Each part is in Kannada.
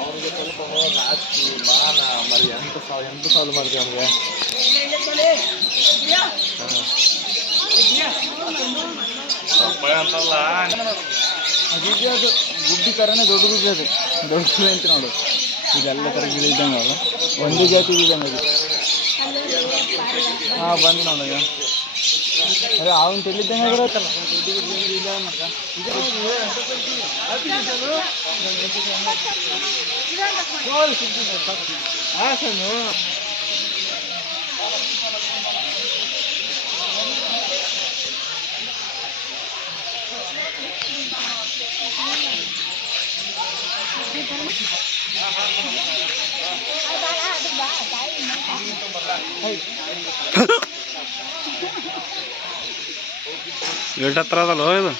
ಅವ್ರಿಗೆ ಸ್ವಲ್ಪ ನಾಚಿ ಮಾನ ಮರಿ ಎಂಟು ಸಾಲು ಮಾಡಿದೆ ಅವ್ರಿಗೆ. ಅಂತಲ್ಲ ಅದೀಗ ಅದು ಗುಡ್ಡಿ ಥರನೇ ದೊಡ್ಡ ಗುಡ್ಡಿ ಅದು ದೊಡ್ಡ ಅಂತ ನೋಡು. ಇದೆಲ್ಲ ಥರ ಗಿಡ ಇದ್ದಂಗೆ ಅವು ಒಂದೇ ಜಾತಿ ಇದ್ದಂಗೆ ಅದು. ಹಾಂ ಬಂದು ನೋಡೋಣ. ಅದೇ ಅವನು ತಿಳಿದ್ದಂಗೆ ಆಗಿರತ್ತಲ್ಲ ದೊಡ್ಡ ಗುಡ್ಡಿ ಇಲ್ಲ ಮಗ. ಹಾಂ ಸರ್ ಎಷ್ಟು ಹತ್ರ ಅದಲ್ಲ ಇದು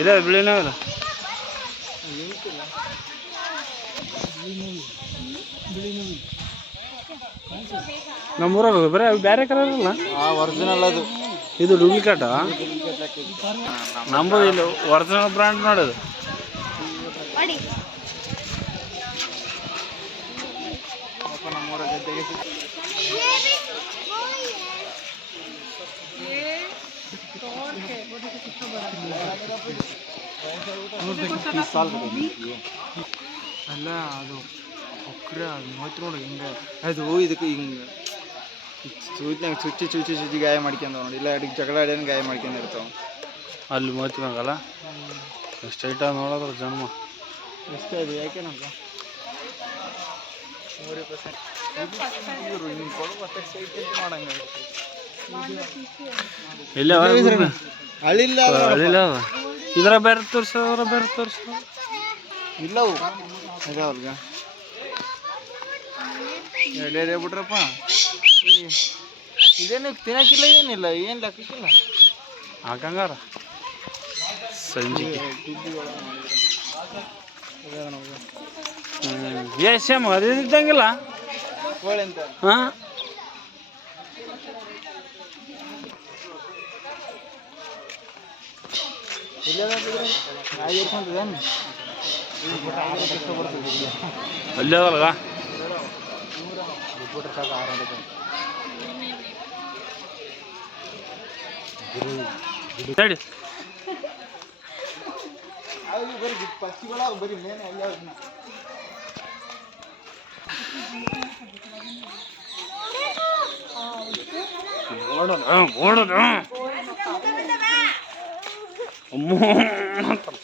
ಇದೆ ಬಿಳಿನವಲ್ಲ ನಮ್ಮೂರಾಗ ಬರೀ ಬೇರೆ ಕಲರ್ ಅಲ್ಲ. ಒರಿಜಿನಲ್ ಅದು, ಇದು ಡೂಪ್ಲಿಕೇಟಾ? ನಮ್ಮದು ಇಲ್ಲಿ ಒರಿಜಿನಲ್ ಬ್ರ್ಯಾಂಡ್ ನೋಡೋದು. ನಮ್ಮೂರ ಗದ್ದೆಗೆ ಅಲ್ಲ ಅದು ಒಕ್ರೆ ಅದು ಮೂವತ್ತು ನೋಡಿ ಹಿಂಗೆ ಅದು ಇದಕ್ಕೆ ಹಿಂಗೆ ಚುಚ್ಚಿ ಗಾಯ ಮಾಡ್ಕೊಂಡ ನೋಡಿ. ಇಲ್ಲ ಅಡಿಗೆ ಜಗಳ ಆಡ್ಯಾನ ಗಾಯ ಮಾಡ್ಕೊಂಡಿರ್ತಾವ ಅಲ್ಲಿ ಮೂವತ್ತಿನಾಗಲ್ಲ. ಸ್ಟ್ರೈಟ್ ಆಗಿ ನೋಡೋದ್ರ ಜನ್ಮ ಎಷ್ಟೇ ಅದು ಯಾಕೆ ನಮ್ಗ 100% ಹಿಂಗೆ ಕೊಡು ಮತ್ತೆ ಸೈಟ್ ಮಾಡಂಗ ಇಲ್ಲ ಅಳಿಲ್ಲ ಅಳಿಲ್ಲ. ಇದರ ಬೇರೆ ತೋರಿಸೋ ಅದರ ಬೇರೆ ತೋರಿಸೋ ಇಲ್ಲವು ಇದಾವಲ್ಗ ಎರಡೇ ಬಿಟ್ರಪ್ಪ. ಇದೇನು ತಿನ್ನಕ್ಕಿಲ್ಲ ಏನಿಲ್ಲ ಏನು ಲೆಕ್ಕಕ್ಕಿಲ್ಲ ಹಾಕಂಗಾರ ಸಂಜಿಗೆ ಸೇಮ್ ಅದು ಇದ್ದಂಗಿಲ್ಲ ಕೋಳಿ ಅಂತ. ಹಾಂ ಅಲ್ಲೇ ಅದಲ್ಗ ಹೇಳಿ ಪಕ್ಷಿಗಳ ಬರೀ ಮೇನೆ ಎಲ್ಲ ಓಡೋಣ ಓಡೋಣ ಅಮ್ಮೋ ಅಂತಲ್ಲ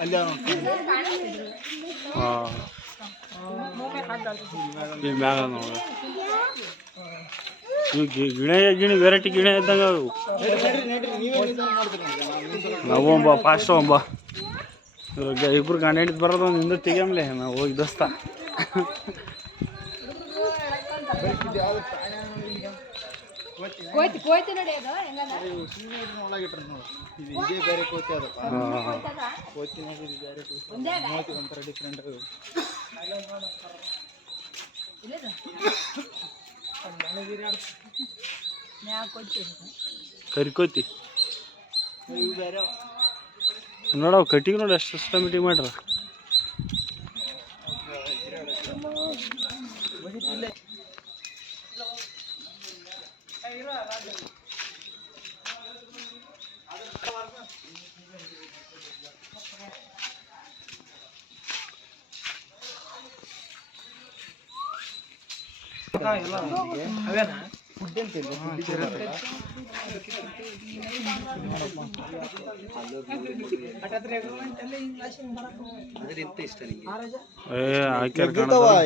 ಅಲ್ಲಿ ಹಾಂ ಈ ಮ್ಯಾಗ ನೋಡಿ ಗಿಣಿ ವೆರೈಟಿ ಗಿಣಿ ಇದ್ದಂಗೆ ಅವು. ನಾವು ಒಂಬ ಫಾಸ್ಟ್ ಒಂಬ ಇಬ್ರು ಗಂಡ ಹಿಡಿದು ಬರೋದು ಒಂದು ಹಿಂದೆ ತೆಗಿಯಮ್ಲೆ ನಾವು ಹೋಗಿ ದೋಸ್ತ. ಇದೇ ಬೇರೆ ಕೋತಿ ಅದಪ್ಪ ಕೋತಿ ಬೇರೆ ಕೋತಿ ಒಂಥರ ಡಿಫ್ರೆಂಟ್. ಕರಿಕೋತಿ ನೋಡವು ಕಟ್ಟಿಗೆ ನೋಡಿ ಎಷ್ಟು ಸಿಸ್ಟಮೆಟಿಕ್ ಮಾಡ್ರ.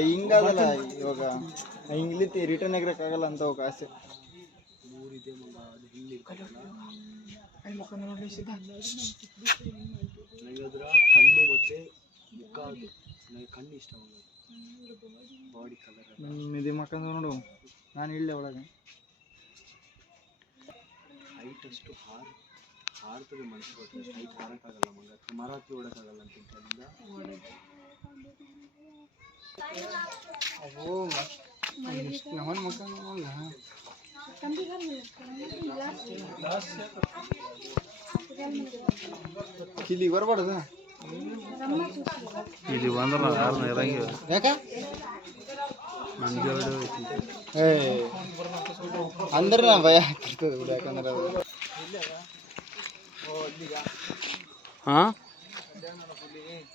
ಹಿಂಗಾಗಲ್ಲ ಇವಾಗ ಇಂಗ್ಲಿಷ್ ರಿಟರ್ನ್ ಆಗಿರಕ್ಕಾಗಲ್ಲ ಅಂತ ಹೋಗ ಆಸೆ. ಕಣ್ಣು ಮತ್ತೆ ಮುಖ ಕಣ್ಣು ಇಷ್ಟ ಬಾಡಿ ಕಲರ್ ನಿಧಿ ಮಕ್ಕಂದ ನೋಡು. ನಾನು ಇಲ್ಲೇ ಒಳಗೆ ಹೈಟ್ ಅಷ್ಟು ಹಾರ್ತದೆ ಮನುಷ್ಯ ಕೊಟ್ಟರೆ ಹೈಟ್ ಹಾರಕ್ಕಾಗಲ್ಲ ಮಗ. ಮರ ಹತ್ತಿ ಓಡಕ್ಕಾಗಲ್ಲ ಅಂತ ಅವು ನಮ್ಮ ಮಕ್ಕಳು ಇಲ್ಲಿ ಬರ್ಬಾರ್ದ ಇಲ್ಲಿ ಬಂದ್ರೆ ನಾವು ಯಾರನ್ನ ಇರಂಗಿಲ್ಲ. ಯಾಕ ಮಂಜು ಏ ಅಂದ್ರೆ ನಾ ಭಯ ಆಗ್ತಿರ್ತದೆ ಬಿಡು, ಯಾಕಂದ್ರೆ ಅದು ಹಾಂ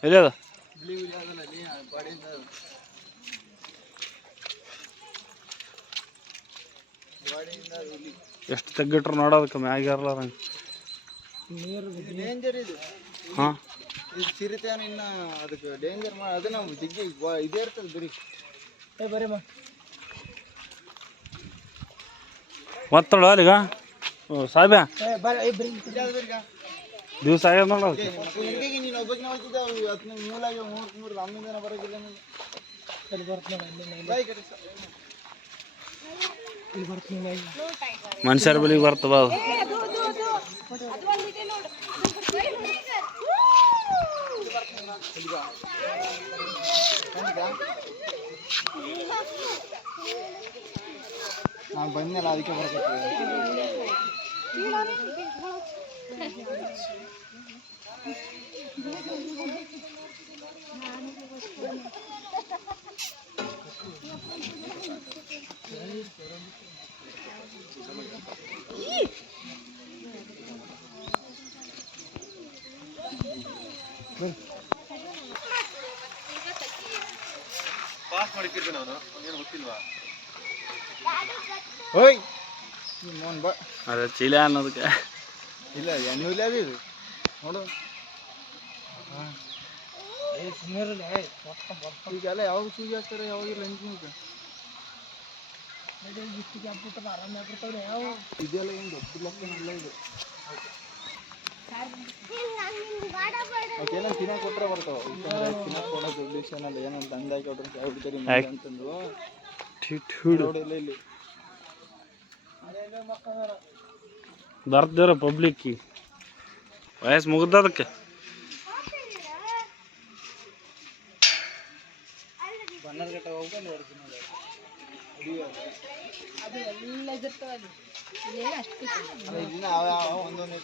ಎಲ್ಲಿ ಅದ ಎಷ್ಟು ತೆಗ್ಗಿಟ್ರು ನೋಡೋದಕ್ಕೆ ಮ್ಯಾಗ್ಯಾರಲ್ಲ ನೀರು ಡೇಂಜರ್ ಇದು. ಹಾಂ ಇದು ಸಿರಿತೆ ಇನ್ನ ಅದಕ್ಕೆ ಡೇಂಜರ್ ಮಾಡಿ ಅದು ನಾವು ಜಿಗ್ಗಿ ಇದೇ ಇರ್ತದೆ ಬರೀ ಬರೀ ಒತ್ತಡ ಅಲ್ಲಿಗ ಸಾಹೇಬ್ಯಾ ದಿವಸ ಆಗ್ಯದ ನೋಡ ಅದಕ್ಕೆ ನೀನು ಒಬ್ಬಕ್ಕೆ ಹೋಗ್ತಿದ್ದ ಹತ್ತು ಮೂಲಾಗಿ ಮೂರು ನಮ್ಮಿಂದ ಬರೋದಿಲ್ಲ ಮನುಷ್ಯರ ಬಳಿಗೆ ಬರ್ತವ ಅದು. ನಾನು ಬಂದೆಲ್ಲ ಅದಕ್ಕೆ ಬರ್ಕೊತೀವಿ. ಓಯ್ ಮೋಹನ್ ಬಾ. ಅದೇ ಚೀಲ ಅನ್ನೋದಕ್ಕೆ ಇಲ್ಲ ಎಣ್ಣೆ ಅದು ಇದು ನೋಡು. ಈಗೆಲ್ಲ ಯಾವಾಗ ಸೂಜಿ ಹಾಕ್ತಾರೆ ಯಾವಾಗಿಲ್ಲ ಅಂಜಿನಿಗೆ ಇದೆಲ್ಲ ಏನು ದೊಡ್ಡ ಲಕ್ಕನಲ್ಲ ಇದು. ಏನೋ ತಿನ್ನಕ್ಕೆ ಕೊಟ್ಟರೆ ಬರ್ತಾವೆ. ತಿನ್ನಕ್ಕೆ ಕೊಡೋದು ಉದ್ದೇಶನಲ್ಲ ಏನಂತ ಅಂದಾಗಿ ಕೊಟ್ಟರೆ ಯಾವ ಬಿಡ್ತಾರೆ ಅಂತಂದು ನೋಡಿಲ್ಲ ಇಲ್ಲಿ ಬರ್ತಾರ ಪಬ್ಲಿಕ್ ವಯಸ್ಸು ಮುಗ್ದ ಅದಕ್ಕೆ ಬನ್ನರ್ಘಟ್ಟ ಹೋಗ್ಬಂದು ಒಂದೊಂದು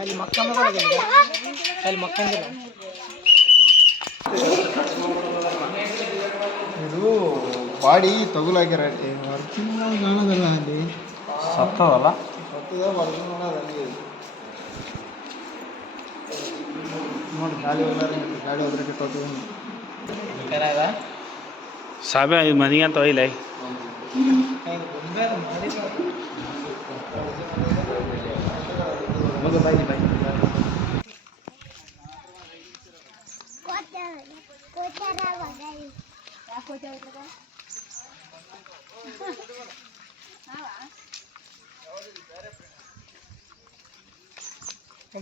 ಅಲ್ಲಿ ಮಕ್ಕಂದಿಲ್ಲ ಇದು ಬಾಡಿ ತಗುಲಾಗ್ಯಾರ ಒರಿಜಿನಲ್ ಕಾಣೋದಲ್ಲ ಅಲ್ಲಿ ಸತ್ತದಲ್ಲ ಸತ್ತದ ಒರಿಜಿನಲ್ ಅಲ್ಲಿ ನೋಡಿ ಗಾಳಿ ಹೋದ್ರೆ ಕೆಟ್ಟೋದು ಸಾಬೆ ಇದು ಮನೆಗೆ ಅಂತ ಒಯ್ಲ ಬಾಯಿ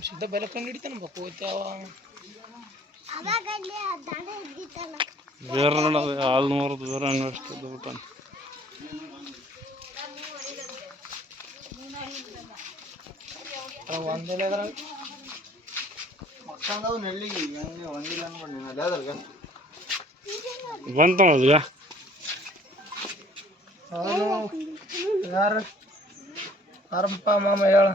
ಸಿದ್ಧ ಬೆಲೆ ಕಂಡು ಹಿಡಿತಾನ ಕೋತ್ಯಾವ ಬೇರೆ ನೋಡೋದು ಆಲ್ನೂರದು ಬೇರೆ ಹಂಗಷ್ಟು ಬಿಟ್ಟಾನ ಒಂದಿಲ್ಲ ಮಕ್ಕಂದವು ನೆಳ್ಳಿಗೆ ಹಂಗೆ ಒಂದಿಲ್ಲ ಅನ್ಕೊಂಡು ಅದೇ ಅದಲ್ಗ ಬಂತ ಅದೀಗ ಯಾರು ಆರಂಪ ಮಾಮ ಹೇಳ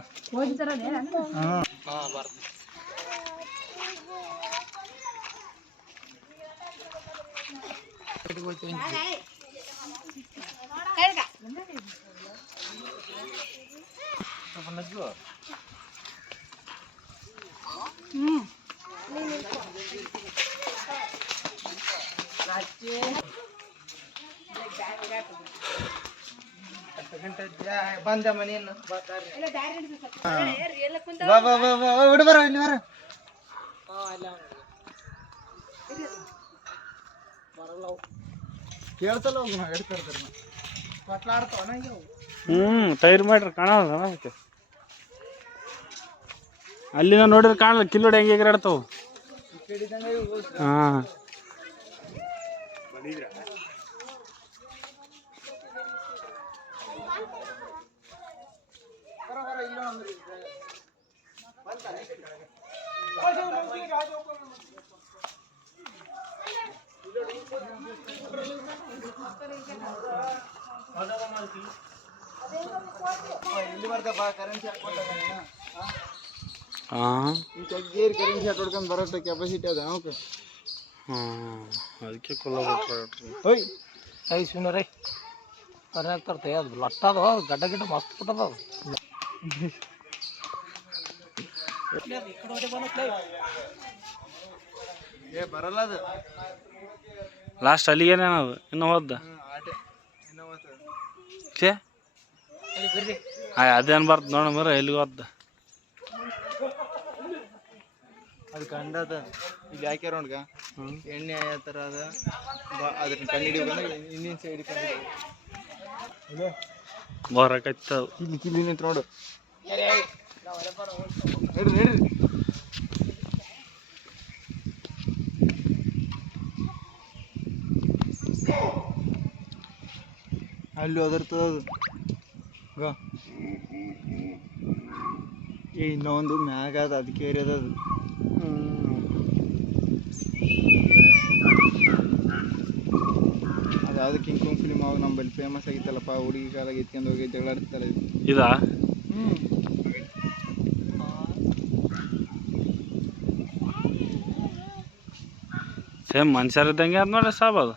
ಬಂದ ಮನೆಯನ್ನು ಬಿಡ್ಬಾರ ಇಲ್ಲಿ ಬರ ಕೇಳ್ತಲ್ಲ ಹೋಗಿ ನಾವು ಎಡ್ತಾರೆ ಬಟ್ಲಾಡ್ತಾವ ನಂಗೆ ಟೈರ್ ಮಾಡ್ರಿ ಕಾಣೋದ ಅದಕ್ಕೆ ಅಲ್ಲಿಂದ ನೋಡಿದ್ರೆ ಕಾಣಲ್ಲ ಕಿಲ್ಲೋಡಿ ಹೆಂಗೆ ಎಗರಾಡ್ತಾವ ಹಾಂ ಇಲ್ಲಿ ಬರ್ತಪ್ಪ ಕರೆನ್ಸಿ ಹಾಕ್ಕೊಟ್ಟಾಗ ಹಾಂ ಈ ತೆಗ್ಗೇರಿ ಕರೆನ್ಸಿ ಹಾಕೊಡ್ಕೊಂಡು ಬರೋಷ್ಟು ಕೆಪಾಸಿಟಿ ಅದ ಅವಕ್ಕೆ. ಹಾಂ ಅದಕ್ಕೆ ಕೊಲ್ಲಬಿಟ್ರೆ ಹೋಯ್ ಐ ಸುನರೇ ಅರೆ ತರ್ತೆ ಅದು ಲಟ್ಟ ಅದು ಗಡ್ಡ ಗಿಡ್ಡ ಮಸ್ತ್ ಬಿಟ್ಟದ ಅದು. ಏ ಬರಲ್ಲ ಅದು ಲಾಸ್ಟ್ ಅಲ್ಲಿಗೇನೇನದು ಇನ್ನೂ ಹೋದ ಆಟೆ ಇನ್ನೂ ಹೋಗ್ತದೆ. ಛೇ ಅದೇನು ಬರ್ತ ನೋಡ ಮರ ಎಲ್ಲಿಗೆ ಹೋದ ಅದು ಕಂಡದ ಇಲ್ಲಿ ಹಾಕ್ಯಾರ ನೋಡ್ಗ ಎಣ್ಣೆ ಯಾವ ಥರ ಅದ ಅದನ್ನ ಕಂಡು ಹಿಡಿಬೇಕಂದ್ರೆ ಇನ್ನಿನ ಸೈಡ್ ಕಂಡು ಹಿಡಿಬೇಕು. ಬರಕತ್ತವು ಇಲ್ಲಿ ಕಿಲ್ಲಿ ನಿಂತು ನೋಡು ನಡ್ರಿ ನಡ್ರಿ. ಅಲ್ಲಿ ಒದರ್ತದ ಅದು ಗ ಇನ್ನೊಂದು ಮ್ಯಾಗ ಅದ ಅದಕ್ಕೆ ಏರಿಯದ ಅದು. ಅದು ಯಾವ್ದು ಕಿಂಗ್ ಕಾಂಗ್ ಫಿಲಿಮ್ ಅವಾಗ ನಮ್ಮಲ್ಲಿ ಫೇಮಸ್ ಆಗಿತ್ತಲ್ಲಪ್ಪ, ಹುಡುಗಿ ಕಾಲಾಗ ಎತ್ಕೊಂಡು ಹೋಗಿ ಜಗಳ ಆಡ್ತಾರೆ. ಇದಾ ಸೇಮ್ ಮನುಷ್ಯರ ಇದ್ದಂಗೆ ಅದು ನೋಡಿ ಸಾಬ್ ಅದು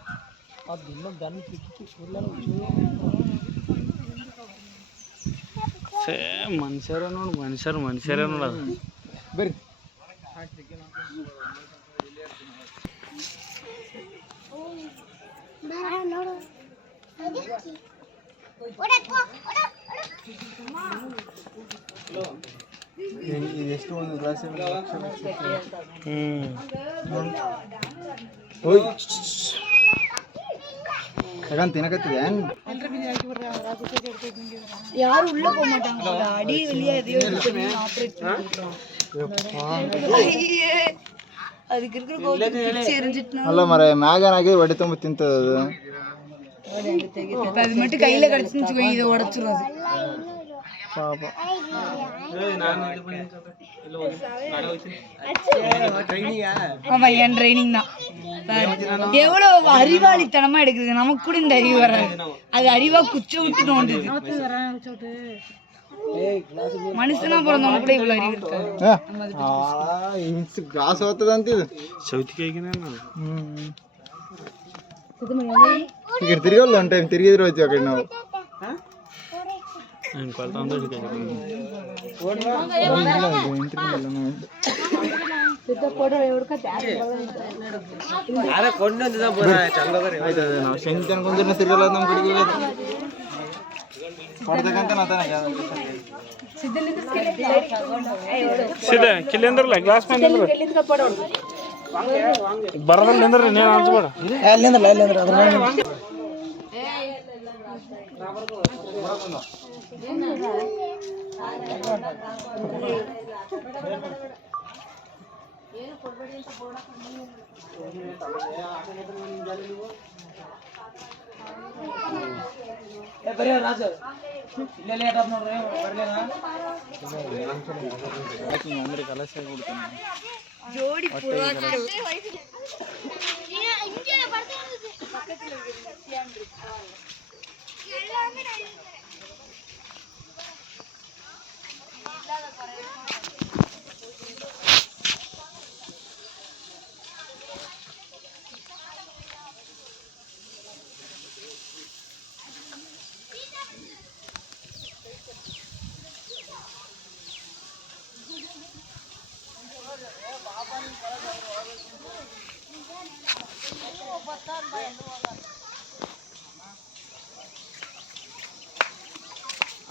ಸೇಮ್ ಮನುಷ್ಯರೇ ನೋಡಿ ಮನುಷ್ಯರೇ ನೋಡೋದು. ಬರ್ರಿ ಎಷ್ಟು ಒಂದು ಗ್ಲಾಸ್ ತಗೊಂಡ್ ತಿನ್ನಕತ್ತಿದೆ யாரும் உள்ள போக மாட்டாங்க. அடி வெளியே ஆப்ரேட் அதுக்கு இருக்கிற கோச்சு எரிஞ்சிட்டு ಅಲ್ಲ ಮರ ಮ್ಯಾಗನಾಗಿ ಹೊಡೆ ತುಂಬ ತಿಂತದ ಅದು. அது மட்டும் கையில கிடைச்சுன்னு வச்சுக்கோ, இதை உடச்சிரும் அது. ಪಾಪ ஆமா, என் ட்ரைனிங் தான். எவ்வளவு அறிவாளித்தனமா எடுக்குது. நமக்கு கூட இந்த அறிவு வராது, அது அறிவா குச்சி விட்டு நோண்டுது. ಮನುಷ್ಯನ பிறந்தவங்க கூட இவ்வளவு அறிவு இருக்காது. ಗ್ಲಾಸ್ ಹೋಗ್ತದ ಅಂತಿದ್ದು ಸೌತಿಕಾಯಿಗೆ ಈಗ ತಿರ್ಗಲ್ಲ ಒಂದು ಟೈಮ್ ತಿರುಗಿದ್ರು ಹೋಯ್ತೀವಿ ಆ ಕಡೆ ನಾವು. ನಾವು ಶಂಕಿ ಅನ್ಕೊಂಡ್ರೆ ತಿರ್ಗಲ್ಲ ನಮ್ಮ ಕಡೆಗೆ ಕೊಡ್ತಕ್ಕಂತ ಸೀದಾ ಕಿಲ್ಲಿ ಅಂದ್ರಲ್ಲ ಗ್ಲಾಸ್ ಮೇಲೆ ಬರದಲ್ಲಿ ನಿಂದ್ರಿ ನೀನು ಅನ್ಸ್ಬೇಡ ಅಂದ್ರೆ ಕಲಸ ಕೊಡ್ತಾನೆ ஜோடி புறாக்கள்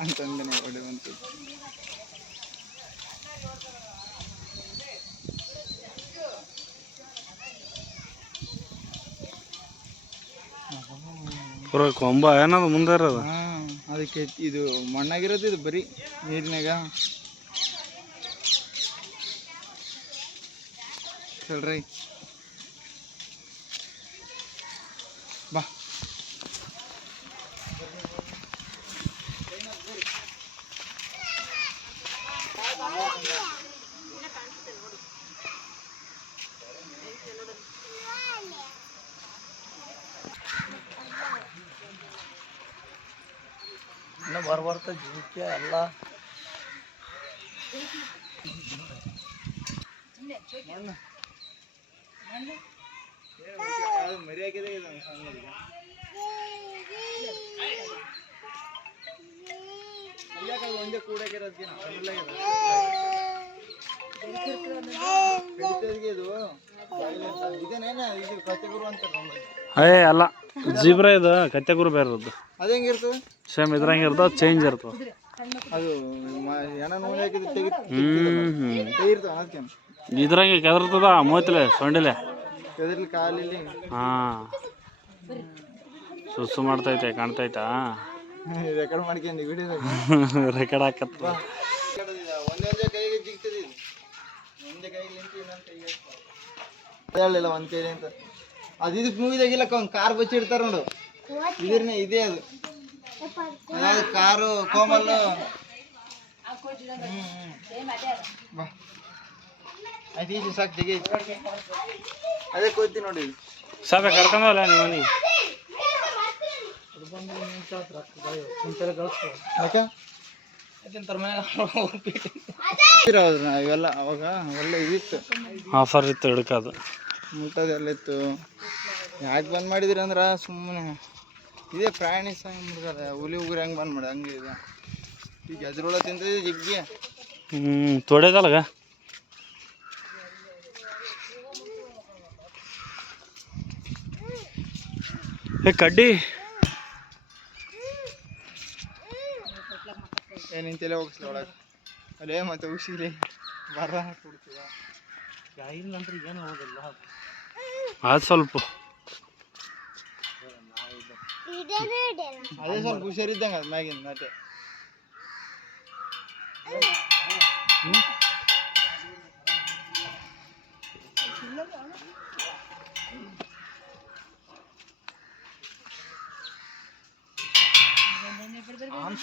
ಅಂತಂದನೆ ಹೊಡೆ ಬಂತು. ಪೂರ ಕೊಂಬ ಏನದು ಮುಂದೆ ಇರೋದು ಅದಕ್ಕೆ ಇದು ಮಣ್ಣಾಗಿರೋದು, ಇದು ಬರೀ ನೀರಿನಾಗ ಹೇಳ್ರಿ ಬಾ. ಬರ್ಬರ್ತ ಜಿಂಕೆ ಎಲ್ಲ ಮರಿ ಹಾಕಿದೆ ಒಂದೇ ಕೂಡ ಇದು ಕತ್ತೆಗುರು ಅಂತಾರೆ. ಅಲ್ಲ ಜೀಬ್ರಾ ಇದು ಕತ್ತೆಗುರು ಬೇರೆ ಇರೋದು. ಅದು ಹೆಂಗಿರ್ತದೆ? ಸೇಮ್ ಇದ್ರಂಗೆ ಇರ್ತದೆ, ಚೇಂಜ್ ಇರ್ತದೆ. ಅದು ಹೆಣ ನೋಡಿ ಹಾಕಿದ್ರೆ ತೆಗಿರ್ತವೆ ಅದಕ್ಕೆ ಇದ್ರಂಗೆ ಕೆದರ್ತದ ಮೂವತ್ತಲೆ ಸೊಂಡಿಲೆ ಕೆದರ್ಲಿ ಕಾಲಿಲ್ಲಿ. ಹಾಂ ಸುಸ್ಸು ಮಾಡ್ತೈತೆ ಕಾಣ್ತೈತಾ? ರೆಕಾರ್ಡ್ ಮಾಡ್ಕೊಂಡು ವಿಡಿಯೋದಾಗ ರೆಕಾರ್ಡ್ ಹಾಕತ್ತ. ಒಂದೇ ಕೈಗೆ ಜಿಗ್ತದೆ ಇದು. ಒಂದೇ ಕೈಗೆ ನಿಂತು ಇನ್ನೊಂದು ಕೈಗೆ ಹೇಳಿಲ್ಲ ಒಂದು ಕೈಲಿ ಅಂತ. ಅದು ಇದಕ್ಕೆ ಮೂವಿದಾಗಿಲ್ಲಕ್ಕ ಒಂದು ಕಾರ್ ಬಚ್ಚಿಡ್ತಾರೆ ನೋಡು, ಇದ್ರನ್ನೇ ಇದೇ ಅದು. ಅದಾದ ಕಾರು ಕೋಮಲ್ ಬಾ ಆಯ್ತು ಈಜು ಸಾಕು ತೆಗಿ. ಅದೇ ಕೊಯ್ತಿ ನೋಡಿ ಸಾಬೆ ಕರ್ಕೊಂಡಲ್ಲ ನೀವು ಮನೆಗೆ. ಇವೆಲ್ಲ ಅವಾಗ ಒಳ್ಳೆ ಇದಿತ್ತು, ಆಫರ್ ಇತ್ತು ಹಿಡ್ಕೋದು, ಮುಟ್ಟೋದೆಲ್ಲ ಇತ್ತು. ಯಾಕೆ ಬಂದ್ ಮಾಡಿದ್ರಿ ಅಂದ್ರೆ ಸುಮ್ಮನೆ ಇದೇ ಪ್ರಾಣಿ ಮೃಗದ ಹುಲಿ ಉಗುರು ಹೆಂಗೆ ಬಂದ್ ಮಾಡಿ ಹಂಗೆ ಇದೆ. ಈಗ ಅದ್ರೊಳಗೆ ತಿಂತದೆ ಜಿಗ್ಗಿ. ತೊಡೆದಲ್ಗ ಕಡ್ಡಿ ನಿಂತೆಲ್ಲ ಹೋಗಿಸ್ಲಿ ಒಳಗೆ ಅಲ್ಲೇ ಮತ್ತೆ ಉಸಿಲಿ ಬರ ಕೊಡ್ತೀವ. ಇಲ್ಲಂದ್ರೆ ಏನು ಹೋಗೋದಿಲ್ಲ ಅದು ಸ್ವಲ್ಪ ಅದೇ ಸ್ವಲ್ಪ ಹುಷಾರಿದ್ದಂಗೆ ಅದು ಮ್ಯಾಗಿನ ನಾಟೆ.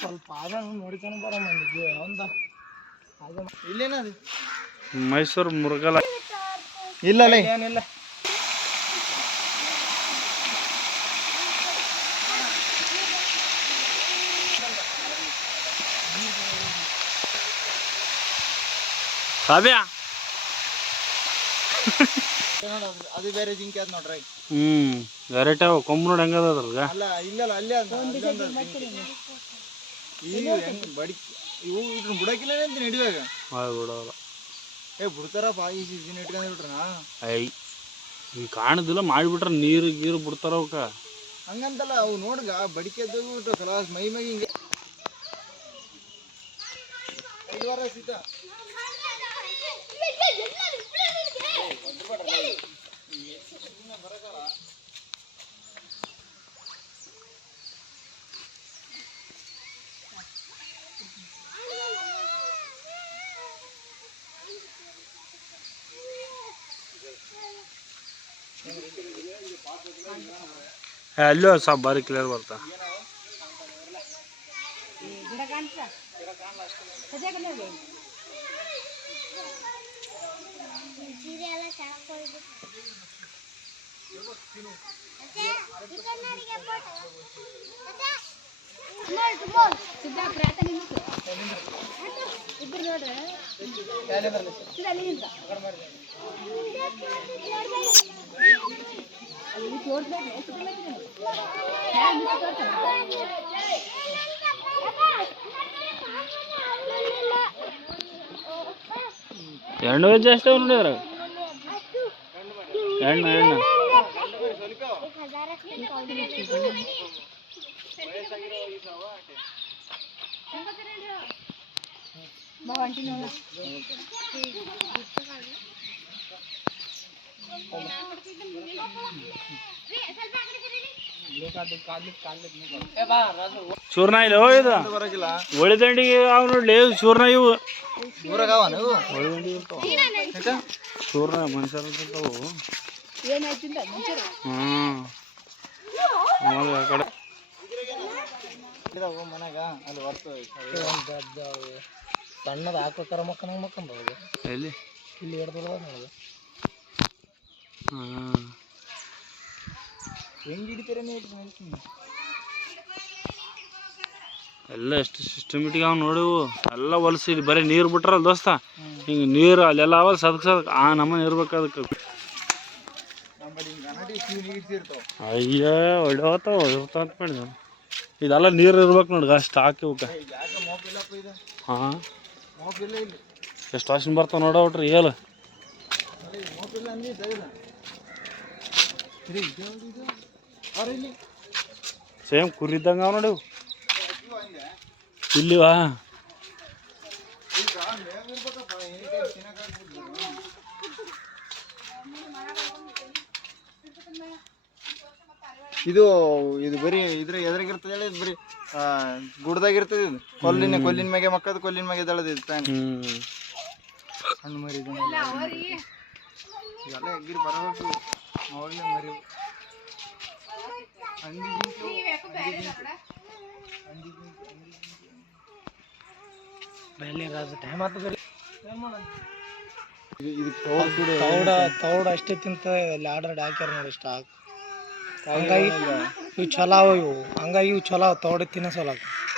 ಸ್ವಲ್ಪ ಆದ ನೋಡ್ಕೊಂಡು ಬರೋ ಮಂದಿಗೆ ಒಂದು ಇಲ್ಲೇನದು ಮೈಸೂರು ಮುರುಗಲ ಇಲ್ಲ ಏನಿಲ್ಲ. ಸಾಬ್ಯಾ ಅದು ಬೇರೆ ಜಿಂಕೆ ಅದ್ ನೋಡ್ರಿ. ವೆರೈಟಿ ಅವ ಕೊಂಬು ನೋಡಿ ಹೆಂಗದ ಅದ್ರಾಗ. ಅಲ್ಲ ಇಲ್ಲಲ್ಲ ಅಲ್ಲೇ ಈಗ ಹೆಂಗ್ ಬಡಿ ಇವು ಇದ್ರ ಬುಡಕಿಲ್ಲ ಅಂತ ನಡಿವಾಗ ಬಿಡೋಲ್ಲ. ಬಿಡ್ತಾರಪ್ಪ ಈ ಸೀಸನ್ ಇಟ್ಕೊಂಡ್ ಬಿಟ್ರನಾ. ಈಗ ಕಾಣುದಿಲ್ಲ ಮಾಡಿಬಿಟ್ರೆ ನೀರು ಗೀರು ಬಿಡ್ತಾರ ಅವಕ್ಕ. ಹಂಗಂತಲ್ಲ ಅವು ನೋಡ್ಗ ಬಡಿಕೆದ್ದು ಕಲಾಸ್ ಮೈ ಮೈ ಹಿಂಗೆ 5 ವಾರ ಸೀತಾ ಅಲ್ಲೂ ಸ್ವಲ್ಪ ಬಾರಿ ಕ್ಲಿಯರ್ ಬರ್ತಾ. ಹೆಣ್ಣು ಜಾಸ್ತಿ ಅವ್ ನೋಡಿ ಅದ್ರಾಗ. ಹೆಣ್ಣು ಹೆಣ್ಣು ಚೂರ್ನ ಇಲ್ಲ ಇದು ಬರಕಿಲ್ಲ ಒಳ್ಳೆ ದಂಡಿಗೆ ಅವ್ ನೋಡ್ಲಿ ಚೂರ್ನ ಇವು ಊರಾಗವ ನೀವು ಒಳ್ಳೆ ದಂಡಿಗೆ ಇರ್ತಾವ ಚೂರ್ನ ಮನುಷ್ಯರು ಇರ್ತಾವು. ಆ ಕಡೆ ಮನ್ಯಾಗ ಅಲ್ಲಿ ಸಣ್ಣದ ಹಾಕೋಕರ ಮಕ್ಕನ ಮಕ್ಕಂಬೋದು ಎಲ್ಲಿ ಇಲ್ಲಿ ಹಿಡ್ದು ನೋಡು ಹೆಂಗ್ ಹಿಡಿತೀರ ನೀವು ಎಲ್ಲ ಎಷ್ಟು ಸಿಸ್ಟಮೆಟಿಕ್ ಅವ್ ನೋಡಿವು ಎಲ್ಲ ಹೊಲ್ಸಿ ಬರೀ ನೀರು ಬಿಟ್ರಲ್ಲ ದೋಸ್ತ ಹಿಂಗೆ ನೀರು ಅಲ್ಲೆಲ್ಲ ಅವಲ್ಲ ಸದಕ್ ಆ ನಮ್ಮನೆ ಇರ್ಬೇಕು ಅದಕ್ಕೆ ಅಯ್ಯ ಹೊಡಿವತ್ತಾವ ಅಂತ ಮಾಡಿದ ಇದೆಲ್ಲ ನೀರು ಇರ್ಬೇಕು ನೋಡಿ ಅಷ್ಟು ಹಾಕಿ ಇವಕ್ಕೆ ಹಾಂ ಎಷ್ಟು ವಾಸನೆ ಬರ್ತಾವ ನೋಡವ್ರಿ ಏಳು ಸೇಮ್ ಕುರಿದ್ದಂಗೆ ಅವ ನೋಡಿ ಇಲ್ಲಿವಾ ಇದು ಇದು ಬರೀ ಇದ್ರ ಎದ್ರಾಗಿರ್ತದೆ ಹೇಳಿ ಬರೀ ಗುಡ್ದಾಗಿರ್ತದೆ ಇದು ಕೊಲ್ಲಿನ ಮ್ಯಾಗೆ ಮಕ್ಕದ ಕೊಲ್ಲಿನ ಮ್ಯಾಗೆ ದಳದ ಇದು ಪ್ಯಾನ್ ಹಣ್ಣು ಮರಿ ಎಲ್ಲ ಎಗ್ಗಿರಿ ಬರಬೇಕು ಅವಾಗಲೇ ಮರಿ ತೌಡ ಅಷ್ಟೇ ತಿಂತ ಇಲ್ಲಿ ಆರ್ಡರ್ ಹಾಕ್ಯಾರ ನೋಡಿ ಸ್ಟಾಕ್ ಹಂಗಾಗಿ ಇವು ಚಲೋ ಅವ ಇವು ಹಂಗಾಗಿ ಇವು ಚಲೋ ತೌಡ ತಿನ್ನಸಲ್ಲ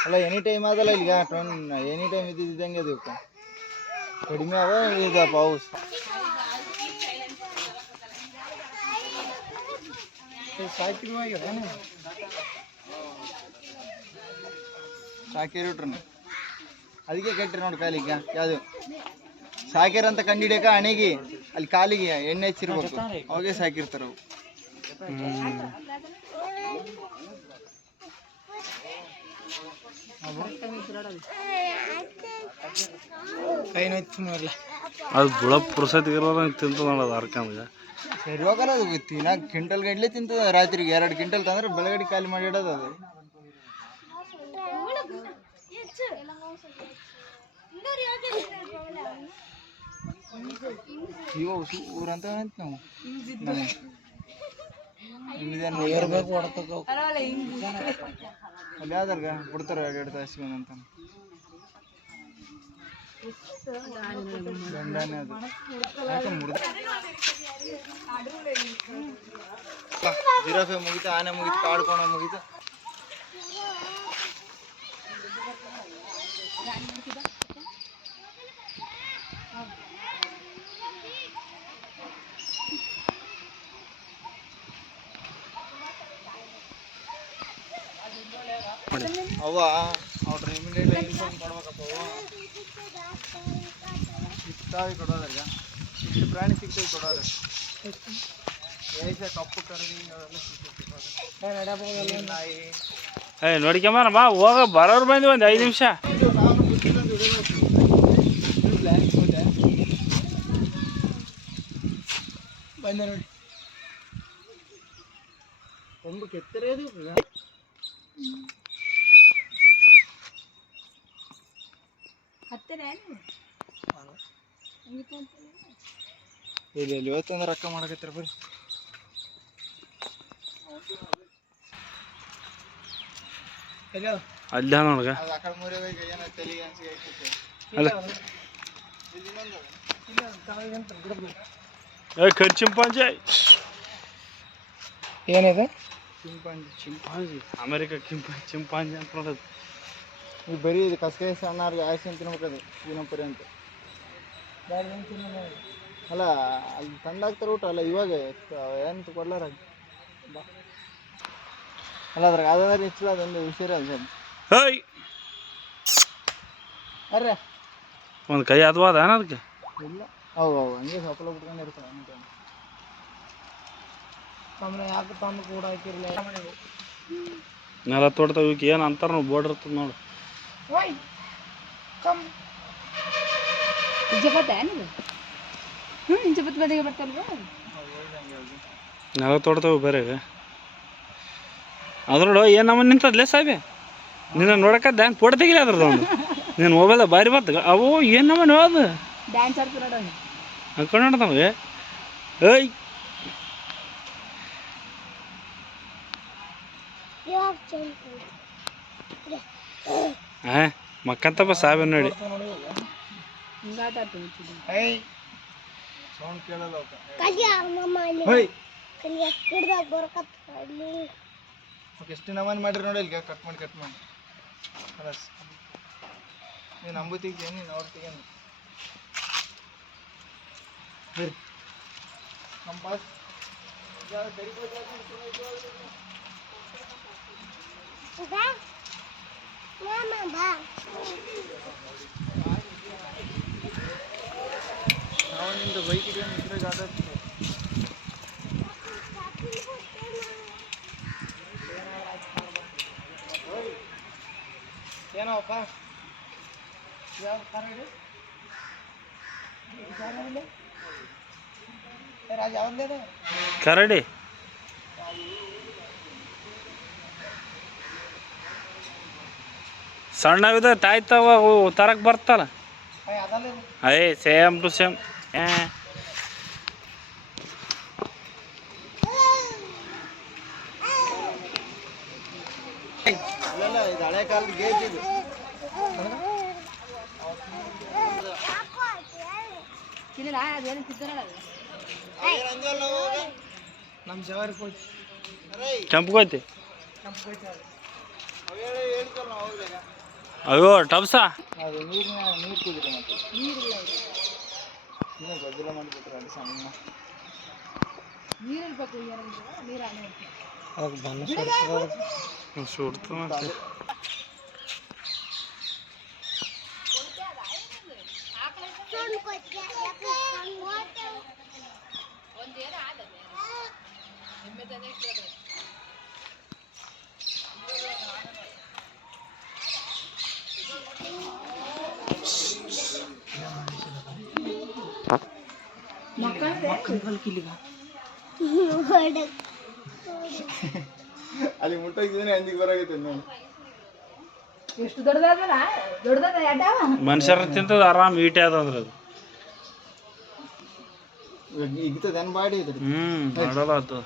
ಅಲ್ಲ ಎನಿ ಟೈಮ್ ಅದಲ್ಲ ಈಗ ಎನಿ ಟೈಮ್ ಇದ್ದಂಗೆ ಅದು ಕಡಿಮೆ ಅವ ಇದಪ್ಪ ಅವು ಸಾಕಿರಿಟ್ರು ಅದಕ್ಕೆ ಕಟ್ಟಿರಿ ನೋಡಿ ಕಾಲಿಗೆ ಯಾವುದು ಸಾಕಿರ ಅಂತ ಕಂಡಿಡಿಯಕ ಹಣೆಗೆ ಅಲ್ಲಿ ಕಾಲಿಗೆ ಎಣ್ಣೆ ಹಚ್ಚಿರ್ಬೇಕು ಅವಾಗೆ ಸಾಕಿರ್ತಾರ ಅವು ಅದು ಬುಳ ಪುರ್ಸತಿಗಿರೋ ತಿಂತದ ನೋಡೋದು ಅರ್ಕಂದ್ರೆ ಸರಿ ಹೋಗಲ್ಲ ಅದು ತಿನ್ನಾಗ ಕ್ವಿಂಟಲ್ ಗಡ್ಲೆ ತಿಂತದ ರಾತ್ರಿಗೆ 2 ಕ್ವಿಂಟಲ್ ತಂದ್ರೆ ಬೆಳಗಡೆ ಖಾಲಿ ಮಾಡಿ ಇಡೋದು ಅದು ಇವಾಗ ಊರಂತ ನಾವು ಅಲ್ಲಿ ಯಾವ್ದಾಗ ಬಿಡ್ತಾರ 2 ತಾಸಿಗೆ ಅಂತ ದಂಡನೆ ಅದು ಜಿರಾಫೆ ಮುಗಿತು ಆನೆ ಮುಗಿತು ಕಾಡ್ಕೋಣ ಮುಗಿತು ಅವ್ವ ಅವ್ರ ಇಮಿಡಿಯೇಟ್ ಇನ್ಫಾರ್ಮ್ ಕೊಡ್ಬೇಕಪ್ಪ ಸಿಗ್ತಾವೆ ಕೊಡೋದ್ರಾಗ ಇಷ್ಟು ಪ್ರಾಣಿ ಸಿಗ್ತವೆ ಕೊಡೋದು ಕಪ್ಪು ಕರಡಿ ಅವೆಲ್ಲ ಸಿಗ್ತವೆ ನಾಯಿ ನೋಡ್ಕೊಂಬ ಹೋಗ ಬರೋರು ಬಂದು ಒಂದು 5 ನಿಮಿಷ ಬಂದೆ ನೋಡಿ ಒಂದು ಕೆತ್ತರೇದು ಇಲ್ಲಿ ಇವತ್ತಂದ್ರೆ ರೊಕ್ಕ ಮಾಡಕತ್ತಾರ ಬರ್ರಿ ಅಲ್ಲ ನೋಡ್ಗ ಅದು ಆ ಕಡೆ ಮೂರೇ ಏನೋ ತಲೆಗೆ ಅನ್ಸಿ ಚಿಂಪಾಂಜಿ ಏನಿದೆ ಚಿಂಪಾಂಜಿ ಅಮೆರಿಕ ಚಿಂಪಾಂಜಿ ಅಂತ ನೋಡೋದು ಈಗ ಬರೀ ಇದು ಕಸಕಾಯಿ ಸಣ್ಣಾರ್ಗೆ ಆಯ್ಸಿ ಅಂತ ತಿನ್ಬೇಕದು ದಿನಪರಿ ಅಂತ ಅಲ್ಲ ಅಲ್ಲಿ ತಂದಾಗ್ತಾರೆ ಊಟ ಅಲ್ಲ ಇವಾಗ ಏನು ಕೊಡ್ಲಾರ ಅಲ್ಲ ಅದ್ರಾಗ ಅದಾದ್ರೆ ಹೆಚ್ಚು ಅದೊಂದು ವಿಷಯ ಅಲ್ಲ ಸರ್ ಹೇಯ್ ಅರ್ರೆ ಒಂದು ಕೈ ಅದು ಅದ ಅದಕ್ಕೆ ಇಲ್ಲ ಹೌದು ಹಂಗೆ ಸಪ್ಪಳ ಬಿಟ್ಕೊಂಡು ಇರ್ತಾವೆ ತಮ್ಮನೆ ಯಾಕೆ ತಂದು ಕೂಡ ಹಾಕಿರಲಿಲ್ಲ ನೆಲ ತೋಡ್ತಾವ ಇವಕ್ಕೆ ಏನು ಅಂತಾರ ನಾವು ಬೋರ್ಡ್ ಇರ್ತದೆ ನೋಡು ನೆಲ ತೋಡ್ತಾವ ಬೇರೆ ಅದ್ರ ನೋಡು ಏನು ನಮ್ಮ ನಿಂತದ್ಲೇ ಸಾಹೇಬೆ ನಿನ್ನ ನೋಡಕದ್ದ ಹಂಗೆ ಫೋಟೋ ತೆಗಿಲಿ ಅದ್ರದ್ದು ಒಂದು ನೀನು ಮೊಬೈಲ್ದಾಗ ಬಾರಿ ಬರ್ತದೆ ಅವು ಏನು ನಮ್ಮ ಅದು ಹಾಕೊಂಡು ನೋಡ್ತಾವೆ ಏಯ್ ಹಾಂ ಮಕ್ಕಂತಪ್ಪ ಸಾಹೇಬ್ ನೋಡಿ ಸೌಂಡ್ ಕೇಳಲ್ಲ ಎಷ್ಟು ನಮನ್ ಮಾಡ್ರಿ ನೋಡಿ ಇಲ್ಲಿ ಕಟ್ ಮಾಡಿ ನೀನು ನಂಬುತ್ತೀಗ ನೀನು ನೋಡ್ತೀಗ ಬರ್ರಿ ನಮ್ಮ ಬಾಸ್ ನಾವೊಂದು ಬೈಕ್ ಇದ್ರೆ ಗಾಡಿ ಏನಪ್ಪ ಯಾವ ಕಾರ್ ಹೇಳಿ ರಾಜ ಯಾವ್ದು ಕರಡಿ ಸಣ್ಣವಿದ ತಾಯ್ತಾವ ತರಕ್ ಬರ್ತಲ್ಲ ಅಯ್ಯ ಸೇಮ್ ಟು ಸೇಮ್ ಇಲ್ಲ ಇದು ಹಳೆ ಕಾಲದ ಗೇಜ್ ಇದು ನಮ್ಮ ಜವಾರಿ ಕೋಚ್ ಕೆಂಪುಗೋಯ್ತಿ ಹೇಳ್ತಲ್ಲ ನಾವು ಅವಾಗ ಅಯ್ಯೋ ಟಬ್ಸ ಅದು ನೀರು ಕುದಿರಿ ಮತ್ತೆ ಇನ್ನೂ ಗದ್ದಲ ಮಾಡಿಬಿಟ್ರೆ ಅಲ್ಲಿ ಸಣ್ಣ ಸುಡ್ತು ಮತ್ತೆ ಅಲ್ಲಿ ಮುಟ್ಟೋಗಿದ್ದೀನಿ ಅಂಜಿಗೆ ಬರಾಗೈತೆ ನೋಡಿ ಎಷ್ಟು ದೊಡ್ಡದಾದ ಮನುಷ್ಯರ ತಿಂತದ ಆರಾಮ್ ಈಟೆ ಅದ ಅಂದ್ರೆ ಅದು ಇಗ್ತದೇನು ಬಾಡಿ ಇದ್ರಿ ಮಾಡಲ್ಲ ಅದು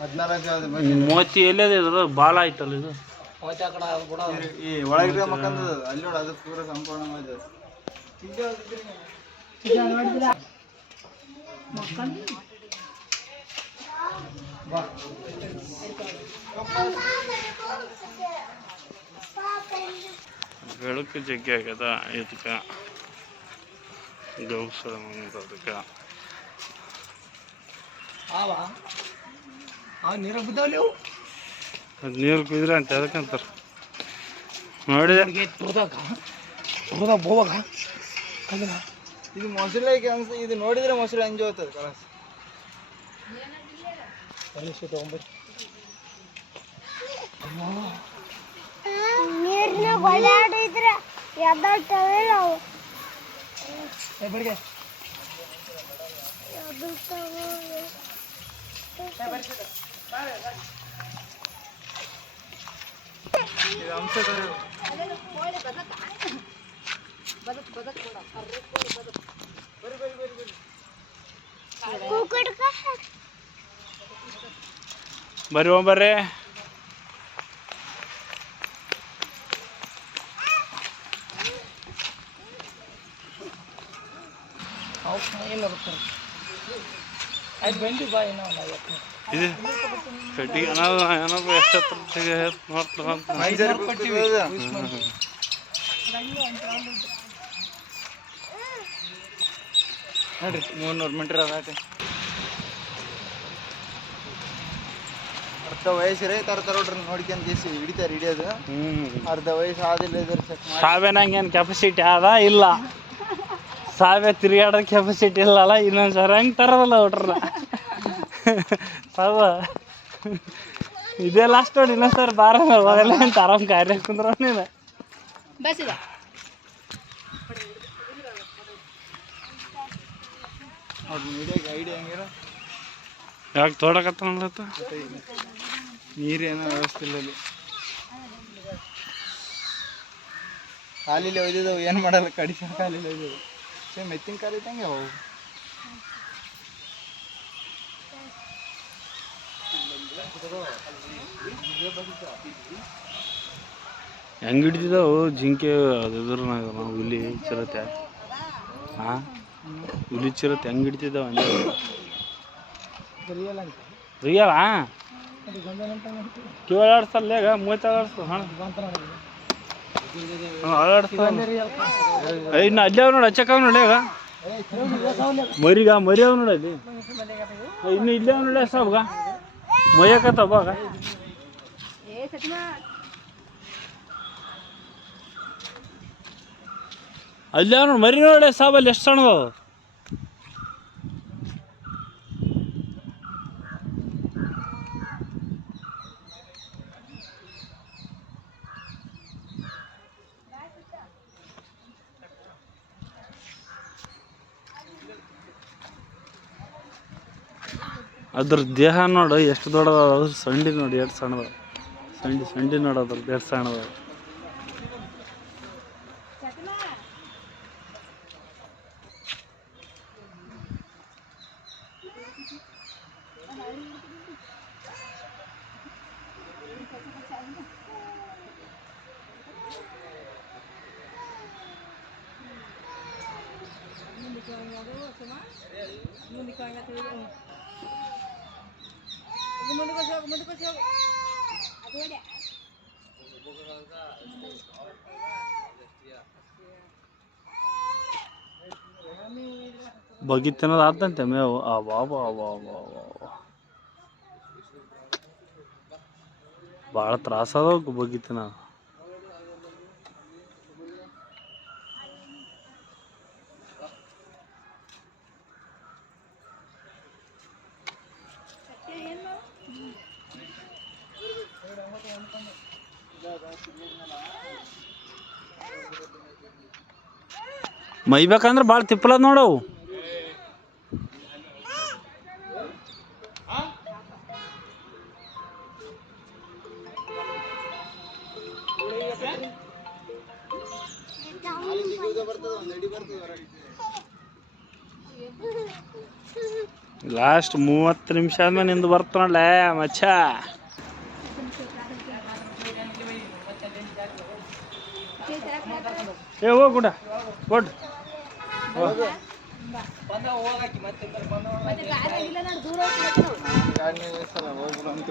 14 ಮೋತಿ ಎಲ್ಲದ ಇದು ಬಾಲ ಆಯ್ತಲ್ಲ ಇದು ಈ ಒಳಗಿರೋ ಮಕ್ಕಂದ ಅಲ್ಲಿ ನೋಡಿ ಅದು ಪೂರ ಸಂಪೂರ್ಣ ಮಾಡಿದೆ ಬೆಳಕು ಜಗ್ಗಿ ಆಗ್ಯದ ಇದಕ್ಕೆ ಗೌಸರ ಅದಕ್ಕೆ ನೀರಾಗ ಬಿದ್ದಾವಲ್ಲಿ ಅದು ನೀರು ಕುಯ್ದ್ರೆ ಅಂತ ಅದಕ್ಕಂತಾರೆ ನೋಡಿದೆ ಬೋವಾಗ ಇದು ಮೊಸಳೆ ಅನ್ಸ ಇದು ನೋಡಿದ್ರೆ ಮೊಸಳೆ ಅಂಜು ಹೋಗ್ತದೆ ಕಲಸ್ ನೀರ್ನ ಓಡಾಡಿದ್ರೆ ಎದ್ದಾಳ್ತವೆ ನಾವು ಇದು ಅಂಶಗಳು ಬರ್ರಿ ಹೋಗ್ಬರ್ರಿ ಆಯ್ತು ಬಂದು ಬಾ ಏನೋ ಇದು ಕಡ್ಡಿ ಏನಾದ್ರು ಎಷ್ಟೊತ್ತಿಗೆ ನೋಡ್ತಾರೆ ಅಂತ ನೋಡ್ರಿ 300 ಮೀಟರ್ ಅದಾಟ ಅರ್ಧ ವಯಸ್ಸರೇ ತರ್ತಾರ ನೋಡ್ರಿ ನೋಡ್ಕೊಂಡ್ ಕೇಸಿ ಹಿಡಿತಾರೆ ಹಿಡಿಯೋದು ಅರ್ಧ ವಯಸ್ಸು ಆದಿಲ್ಲ ಇದ್ರ ಚೆಕ್ ಮಾಡಿ ಸಾವೇನಂಗೇನು ಕೆಪಾಸಿಟಿ ಅದ ಇಲ್ಲ ಸಾವೇ ತಿರುಗಾಡೋ ಕೆಪಾಸಿಟಿ ಇಲ್ಲಲ್ಲ ಇನ್ನೊಂದು ಸರ್ ಹಂಗೆ ತರೋದಲ್ಲ ಹುಟ್ರಲ್ಲ ಸಾವ ಇದೇ ಲಾಸ್ಟ್ ನೋಡಿ ಇನ್ನೊಂದು ಸರ್ ಬಾರ ಹೋಗಲ್ಲ ಅಂತ ಆರಾಮ್ ಕಾರ್ಯ ಕುಂದ್ರ ನೀನು ಬಸ್ಸಿದ ನೋಡ್ರಿ ಮೀಡಿಯಾಗೆ ಐಡಿಯಾ ಹೆಂಗಿರ ಯಾಕೆ ತೋಡಕತ್ತ ನೋಡತ್ತ ನೀರೇನೋ ವ್ಯವಸ್ಥೆ ಇಲ್ಲ ಅಲ್ಲಿ ಕಾಲಿಲ್ಲಿ ಒಯ್ದಿದ್ದವು ಏನು ಮಾಡಲ್ಲ ಕಡಿಸ ಕಾಲಿಲ್ಲಿ ಒಯ್ದಿದ್ದವು ಸೇಮ್ ಎತ್ತಿನ ಕಾಲು ಇದ್ದಂಗೆ ಅವು ಹೆಂಗೆ ಹಿಡಿದಿದ್ದಾವು ಜಿಂಕೆ ಅದು ಹುಲಿ ಚಿರತೆ ಹಾಂ ಹುಲಿ ಚಿರತೆ ಹೆಂಗೆ ಹಿಡಿತಿದ್ದಾವ ಹಂಗೆ ರಿಯಲ್ ಕಿವಳಾಡ್ಸಲ್ಲ ಈಗ 30 ಆಡ್ಸು ಹಾಂ ಇನ್ನು ಅಲ್ಲೇ ಅವ್ ನೋಡಿ ಹಚ್ಚಕ್ಕ ನೋಡಿ ಈಗ ಮರಿ ಅವ್ ನೋಡಿ ಅಲ್ಲಿ ಇನ್ನು ಇಲ್ಲೇ ಅವ್ ನೋಡಿ ಸಾಬ್ಗ ಮೊಯ್ಯಕತ್ತವಾಗ ಅಲ್ಲಿ ಅವ್ ನೋಡಿ ಮರಿ ನೋಡಿ ಸಾಬಲ್ಲಿ ಎಷ್ಟು ಸಣ್ಣದ ಅದ್ರ ದೇಹ ನೋಡು ಎಷ್ಟು ದೊಡ್ಡದ ಸಂಡಿ ನೋಡಿ ಎಷ್ಟು ಸಣ್ಣದ ಸಂಡಿ ನೋಡು ಅದ್ರದ್ದು ಎಷ್ಟು ಸಣ್ಣದ ಬಗಿ ತಿನ್ನೋದು ಆದಂತೆ ಮೇವು ಭಾಳ ತ್ರಾಸ ಅದ ಬಗಿ ತಿನ್ನೋದು ಮೈಬೇಕಂದ್ರೆ ಭಾಳ ತಿಪ್ಪಲದ ನೋಡವು ಲಾಸ್ಟ್ 30 ನಿಮಿಷ ಆದ್ಮೇಲೆ ನಿಂದು ಬರ್ತಾನಲ್ಲ ಮಚ್ಚ ಏ ಹೋಗುಡ ಕೊಡ್ ಹೋಗ್ಬಿಡು ಅಂತ